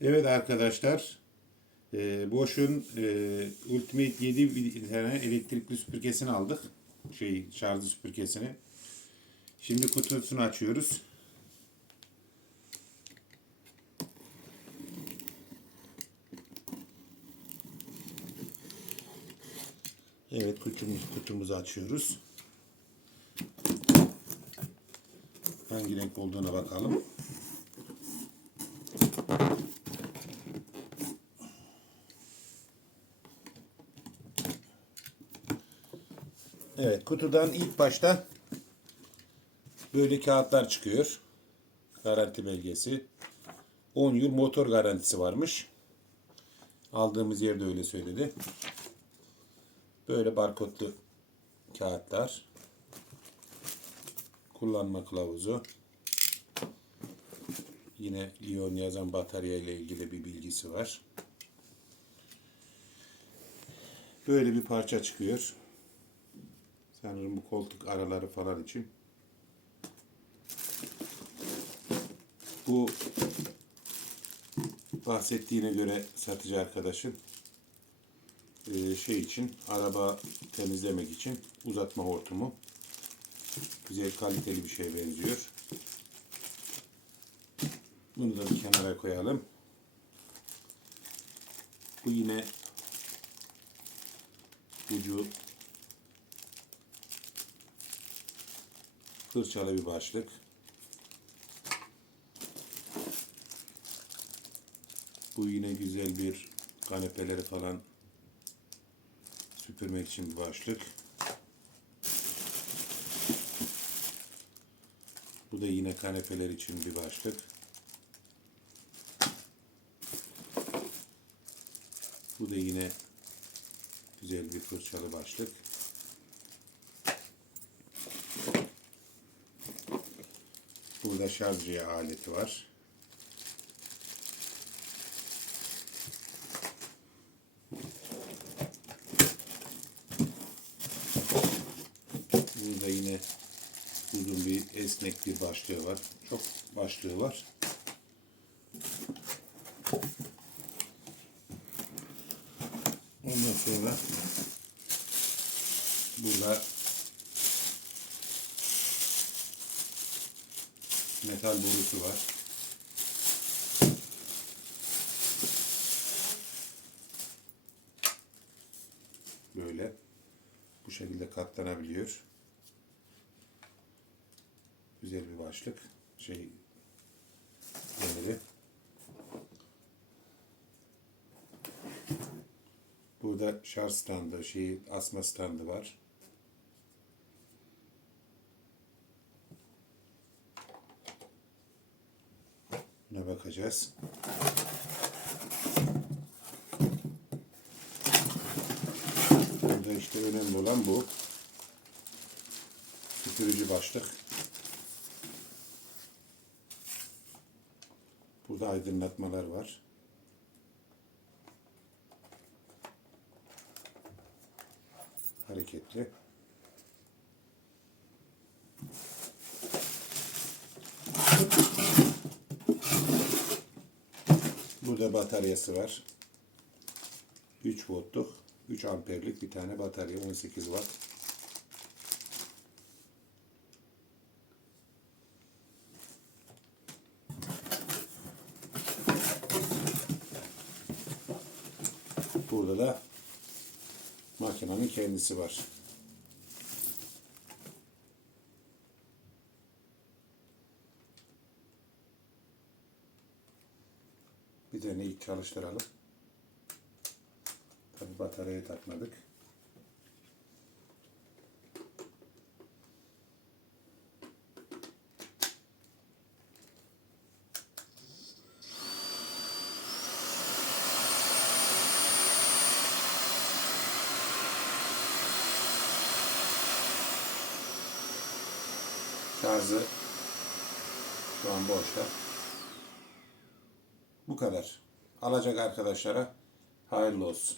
Evet arkadaşlar, e, Bosch'un e, Ultimate 7 bir tane elektrikli süpürgesini aldık. Şey, şarjlı süpürgesini. Şimdi kutusunu açıyoruz. Evet, kutumuz, kutumuzu açıyoruz. Hangi renk olduğuna bakalım. Evet kutudan ilk başta böyle kağıtlar çıkıyor. Garanti belgesi. 10 yıl motor garantisi varmış. Aldığımız yerde öyle söyledi. Böyle barkodlu kağıtlar. Kullanma kılavuzu. Yine iyon yazan batarya ile ilgili bir bilgisi var. Böyle bir parça çıkıyor. Sanırım bu koltuk araları falan için. Bu bahsettiğine göre satıcı arkadaşın eee, şey için araba temizlemek için uzatma hortumu. Güzel kaliteli bir şey benziyor. Bunu da bir kenara koyalım. Bu yine ucu fırçalı bir başlık. Bu yine güzel bir kanepeleri falan süpürmek için bir başlık. Bu da yine kanepeler için bir başlık. Bu da yine güzel bir fırçalı başlık. Burada şarj aleti var. Burada yine uzun bir esnek bir başlığı var. Çok başlığı var. Ondan sonra burada metal borusu var. Böyle bu şekilde katlanabiliyor. Güzel bir başlık. Şey demiri. Burada şarj standı, şey asma standı var. Ne bakacağız. Burada işte önemli olan bu. Süpürücü başlık. Burada aydınlatmalar var. Hareketli. Burada bataryası var. 3 voltluk, 3 amperlik bir tane batarya 18 watt. Burada da makinenin kendisi var. Bir ilk çalıştıralım. Tabi bataryayı takmadık. Şarjı şu an boşta. Bu kadar. Alacak arkadaşlara hayırlı olsun.